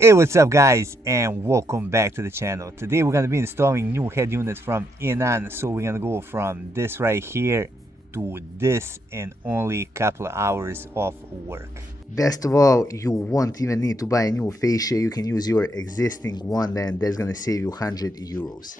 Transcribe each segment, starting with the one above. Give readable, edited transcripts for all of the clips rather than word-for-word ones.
Hey, what's up guys, and welcome back to the channel. Today we're gonna be installing new head units from Eonon. So we're gonna go from this right here to this in only a couple of hours of work. Best of all, you won't even need to buy a new fascia. You can use your existing one, and that's gonna save you 100 euros.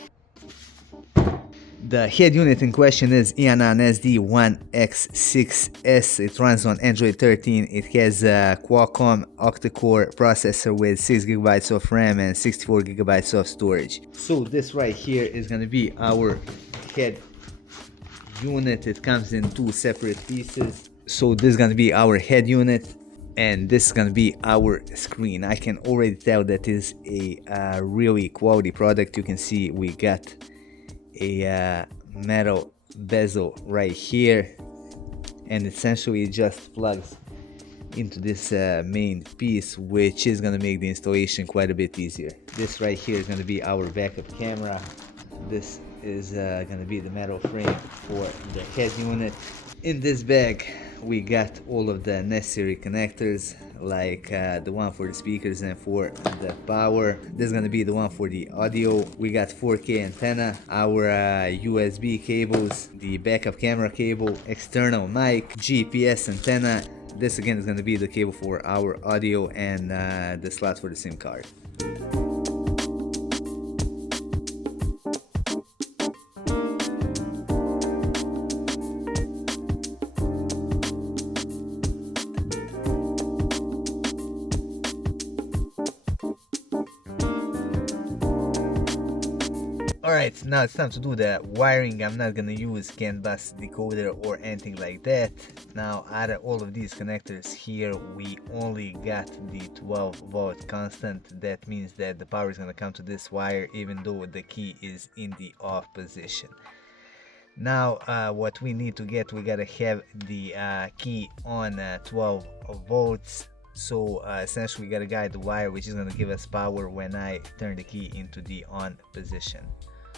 The head unit in question is Eonon SD1X6S. It runs on Android 13. It has a Qualcomm octa-core processor with 6 GB of RAM and 64 GB of storage. So this right here is going to be our head unit. It comes in two separate pieces. So this is going to be our head unit, and this is going to be our screen. I can already tell that is a really quality product. You can see we got a metal bezel right here, and essentially it just plugs into this main piece, which is gonna make the installation quite a bit easier. This right here is gonna be our backup camera. This is gonna be the metal frame for the head unit. In this bag we got all of the necessary connectors, like the one for the speakers and for the power. This is gonna be the one for the audio. We got 4K antenna, our USB cables, the backup camera cable, external mic, GPS antenna. This again is gonna be the cable for our audio, and the slot for the SIM card. Alright, now it's time to do the wiring. I'm not gonna use CAN bus decoder or anything like that. Now out of all of these connectors here, we only got the 12-volt constant. That means that the power is gonna come to this wire even though the key is in the off position. Now what we need to get, we gotta have the key on 12 volts. So essentially we gotta guide the wire, which is gonna give us power when I turn the key into the on position.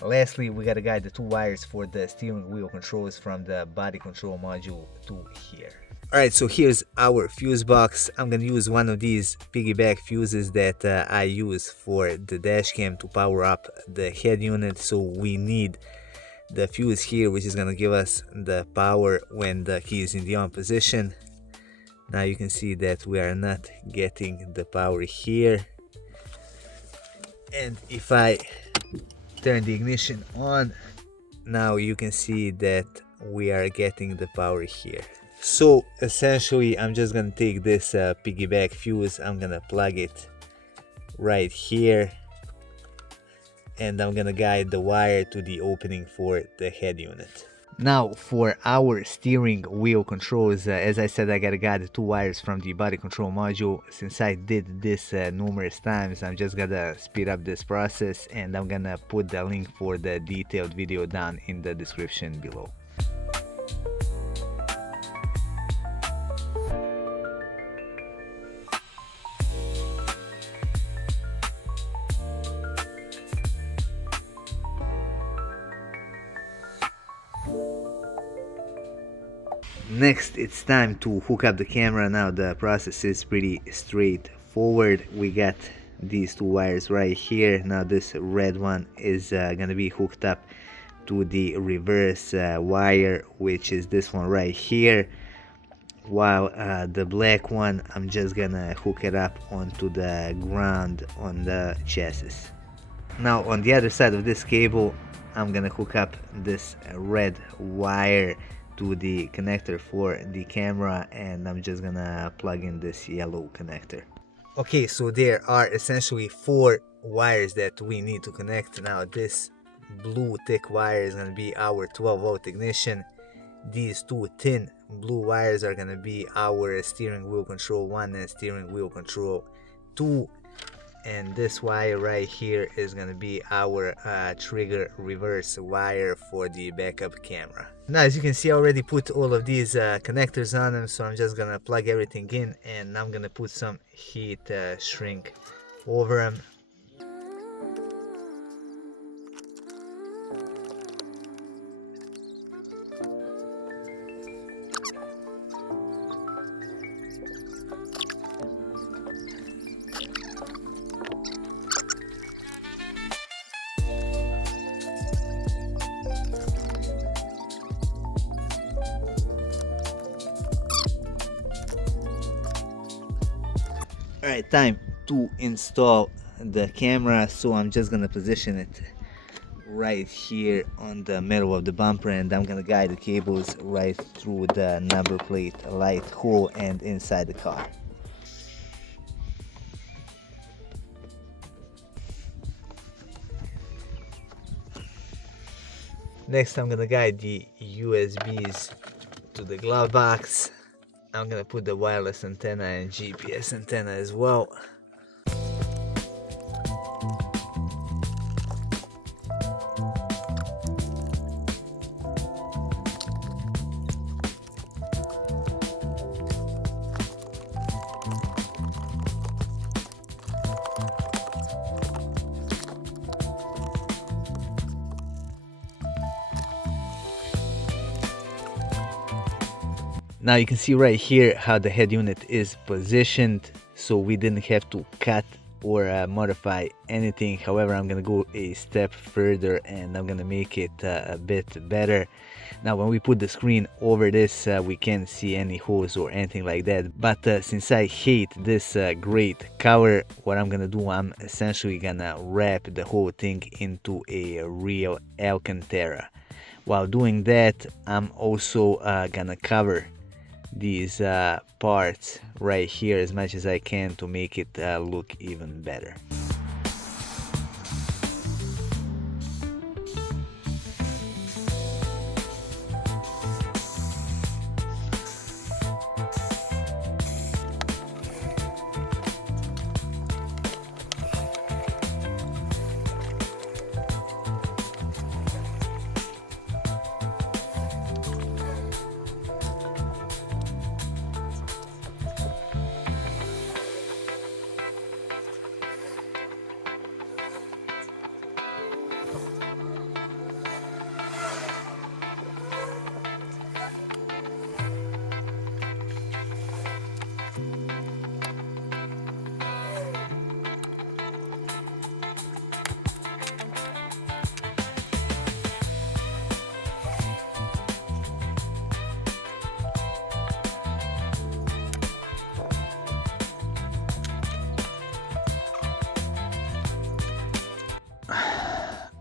Lastly, we gotta guide the two wires for the steering wheel controls from the body control module to here. Alright, so here's our fuse box. I'm gonna use one of these piggyback fuses that I use for the dash cam to power up the head unit. So we need the fuse here, which is gonna give us the power when the key is in the on position. Now you can see that we are not getting the power here, and if I turn the ignition on, now you can see that we are getting the power here. So essentially I'm just gonna take this piggyback fuse, I'm gonna plug it right here, and I'm gonna guide the wire to the opening for the head unit. Now for our steering wheel controls, as I said, I gotta guide the two wires from the body control module. Since I did this numerous times, I'm just gonna speed up this process, and I'm gonna put the link for the detailed video down in the description below. Next, it's time to hook up the camera. Now the process is pretty straightforward. We got these two wires right here. Now this red one is gonna be hooked up to the reverse wire, which is this one right here, while the black one, I'm just gonna hook it up onto the ground on the chassis. Now on the other side of this cable, I'm gonna hook up this red wire to the connector for the camera, and I'm just gonna plug in this yellow connector. Okay, so there are essentially 4 wires that we need to connect. Now this blue thick wire is gonna be our 12-volt ignition. These 2 thin blue wires are gonna be our steering wheel control 1 and steering wheel control 2. And this wire right here is gonna be our trigger reverse wire for the backup camera. Now as you can see, I already put all of these connectors on them, so I'm just gonna plug everything in, and I'm gonna put some heat shrink over them. Alright, time to install the camera, so I'm just gonna position it right here on the middle of the bumper, and I'm gonna guide the cables right through the number plate light hole and inside the car. Next, I'm gonna guide the USBs to the glove box. I'm gonna put the wireless antenna and GPS antenna as well. Now you can see right here how the head unit is positioned, so we didn't have to cut or modify anything. However, I'm gonna go a step further and I'm gonna make it a bit better. Now when we put the screen over this, we can't see any holes or anything like that, but since I hate this great cover, what I'm gonna do, I'm essentially gonna wrap the whole thing into a real Alcantara. While doing that, I'm also gonna cover these parts right here as much as I can to make it look even better.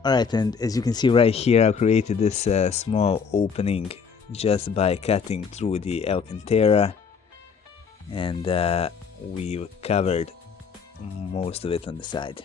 Alright, and as you can see right here, I created this small opening just by cutting through the Alcantara, and we covered most of it on the side.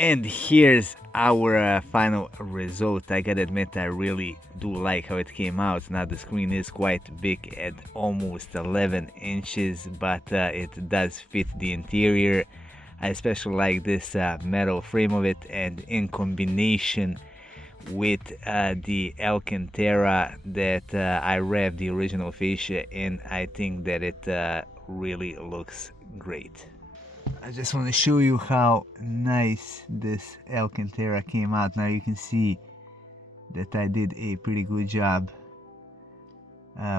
And here's our final result. I gotta admit, I really do like how it came out. Now the screen is quite big at almost 11 inches, but it does fit the interior. I especially like this metal frame of it, and in combination with the Alcantara that I wrapped the original fascia in, I think that it really looks great. I just want to show you how nice this Alcantara came out. Now you can see that I did a pretty good job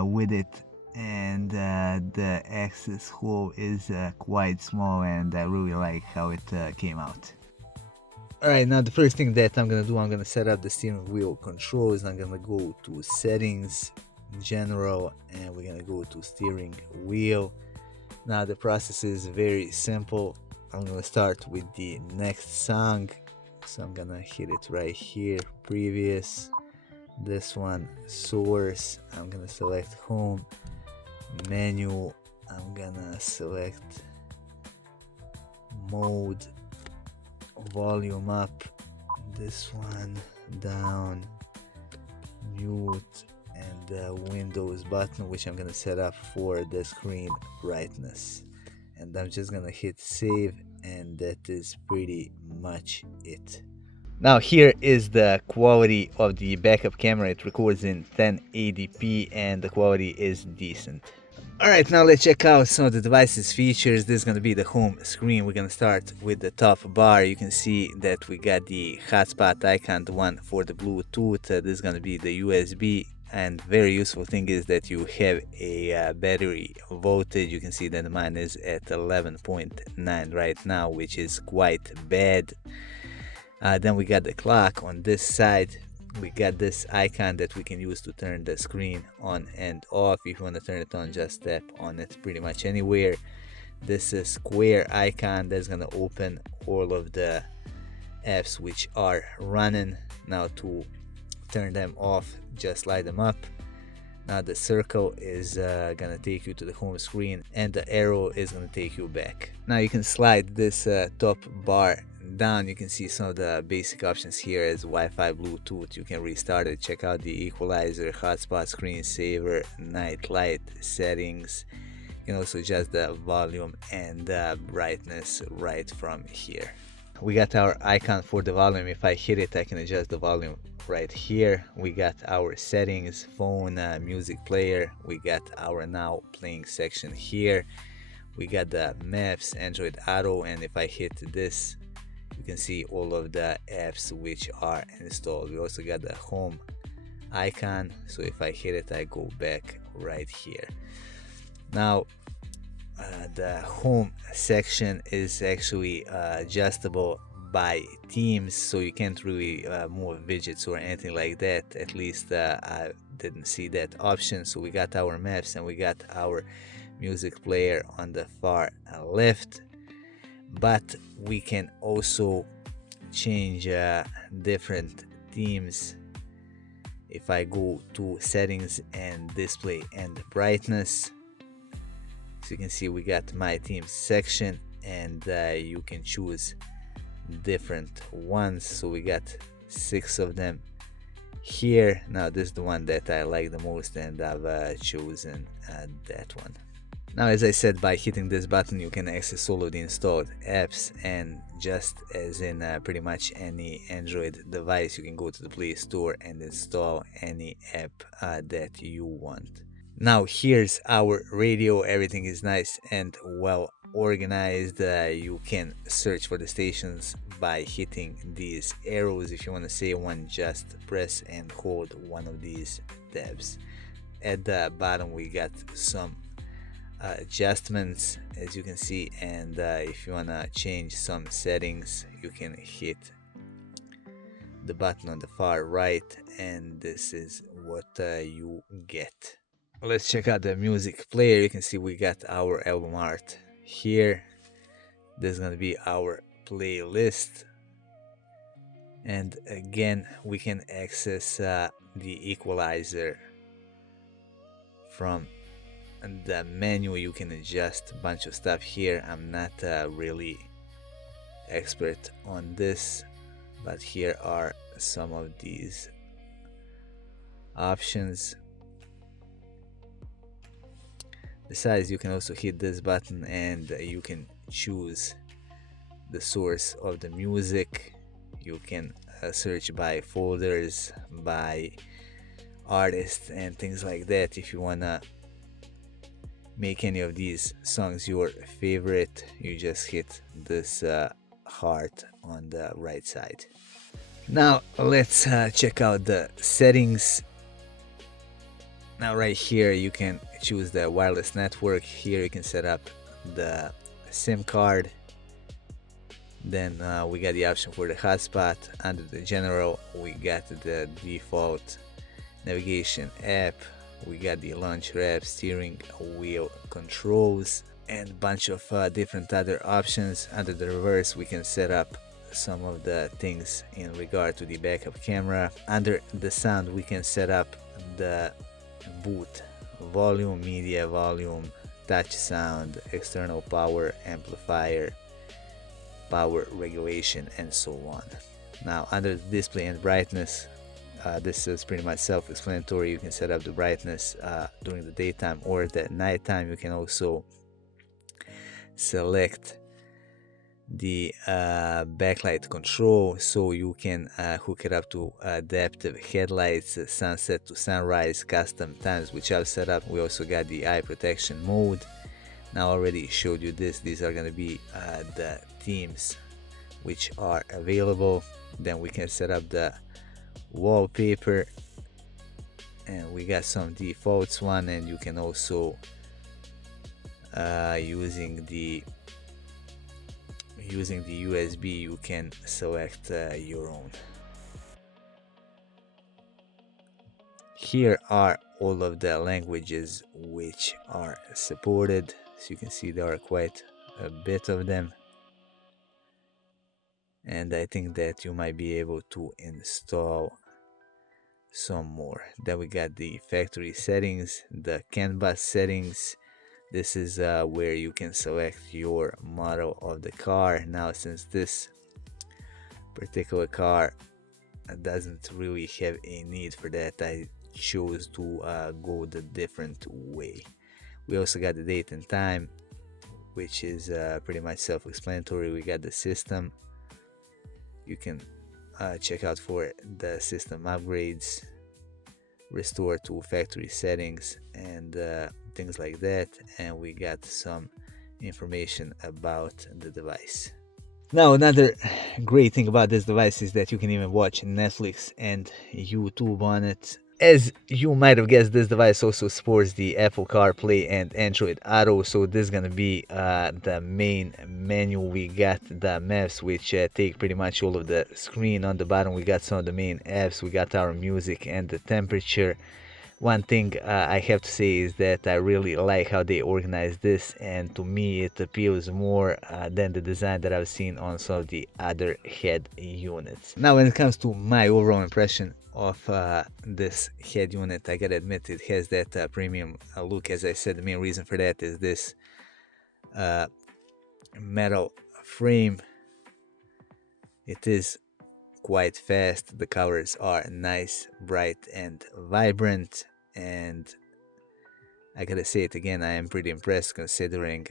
with it, and the access hole is quite small, and I really like how it came out. Alright, now the first thing that I'm gonna do, I'm gonna set up the steering wheel controls. I'm gonna go to settings, general, and we're gonna go to steering wheel. Now the process is very simple. I'm gonna start with the next song, so I'm gonna hit it right here, previous, this one, source. I'm gonna select home, menu, I'm gonna select mode, volume up, this one down, mute, and the Windows button, which I'm gonna set up for the screen brightness, and I'm just gonna hit save, and that is pretty much it. Now here is the quality of the backup camera. It records in 1080p and the quality is decent. Alright, now let's check out some of the device's features. This is going to be the home screen. We're going to start with the top bar. You can see that we got the hotspot icon, the one for the Bluetooth. This is going to be the USB and very useful thing is that you have a battery voltage. You can see that mine is at 11.9 right now, which is quite bad. Then we got the clock on this side. We got this icon that we can use to turn the screen on and off. If you want to turn it on, just tap on it pretty much anywhere. This is square icon that's gonna open all of the apps which are running. Now to turn them off, just light them up. Now the circle is gonna take you to the home screen, and the arrow is gonna take you back. Now you can slide this top bar down. You can see some of the basic options here as Wi-Fi, Bluetooth. You can restart it, check out the equalizer, hotspot, screensaver, night light settings. You can also adjust the volume and the brightness right from here. We got our icon for the volume. If I hit it, I can adjust the volume right here. We got our settings, phone, music player. We got our now playing section here. We got the maps, Android Auto, and if I hit this, you can see all of the apps which are installed. We also got the home icon, so if I hit it, I go back right here. Now the home section is actually adjustable by themes, so you can't really move widgets or anything like that. At least I didn't see that option. So we got our maps and we got our music player on the far left, but we can also change different themes. If I go to settings and display and brightness, so you can see we got my themes section, and you can choose different ones. So we got 6 of them here. Now this is the one that I like the most, and I've chosen that one. Now, as I said, by hitting this button you can access all of the installed apps, and just as in pretty much any Android device, you can go to the Play Store and install any app that you want. Now here's our radio. Everything is nice and well organized. You can search for the stations by hitting these arrows. If you want to say one, just press and hold one of these tabs. At the bottom we got some adjustments, as you can see, and if you want to change some settings, you can hit the button on the far right, and this is what you get. Let's check out the music player. You can see we got our album art here. This is gonna be our playlist, and again we can access the equalizer from the menu. You can adjust a bunch of stuff here. I'm not really expert on this, but here are some of these options. Besides, you can also hit this button and you can choose the source of the music. You can search by folders, by artists, and things like that. If you wanna make any of these songs your favorite, you just hit this heart on the right side. Now let's check out the settings. Now right here you can choose the wireless network. Here you can set up the SIM card. Then we got the option for the hotspot. Under the general we got the default navigation app. We got the launcher app, steering wheel controls, and a bunch of different other options. Under the reverse we can set up some of the things in regard to the backup camera. Under the sound we can set up the boot volume, media volume, touch sound, external power amplifier, power regulation, and so on. Now under the display and brightness, this is pretty much self-explanatory. You can set up the brightness during the daytime or the nighttime. You can also select the backlight control, so you can hook it up to adaptive headlights, sunset to sunrise, custom times, which I've set up. We also got the eye protection mode. Now I already showed you this. These are going to be the themes which are available. Then we can set up the wallpaper, and we got some defaults one, and you can also using the USB you can select your own. Here are all of the languages which are supported. As you can see, there are quite a bit of them, and I think that you might be able to install some more. Then we got the factory settings, the canvas settings. This is where you can select your model of the car. Now, since this particular car doesn't really have a need for that, I chose to go the different way. We also got the date and time, which is pretty much self-explanatory. We got the system. You can check out for the system upgrades, restore to factory settings, and things like that. And we got some information about the device. Now, another great thing about this device is that you can even watch Netflix and YouTube on it. As you might have guessed, this device also supports the Apple CarPlay and Android Auto, so this is gonna be the main menu. We got the maps, which take pretty much all of the screen. On the bottom we got some of the main apps, we got our music and the temperature. One thing I have to say is that I really like how they organize this, and to me it appeals more than the design that I've seen on some of the other head units. Now, when it comes to my overall impression of this head unit, I gotta admit it has that premium look. As I said, the main reason for that is this metal frame. It is quite fast, the colors are nice, bright and vibrant, and I gotta say it again, I am pretty impressed considering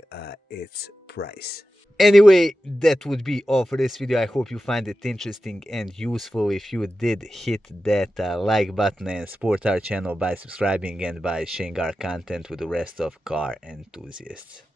its price. Anyway, that would be all for this video. I hope you find it interesting and useful. If you did, hit that like button and support our channel by subscribing and by sharing our content with the rest of car enthusiasts.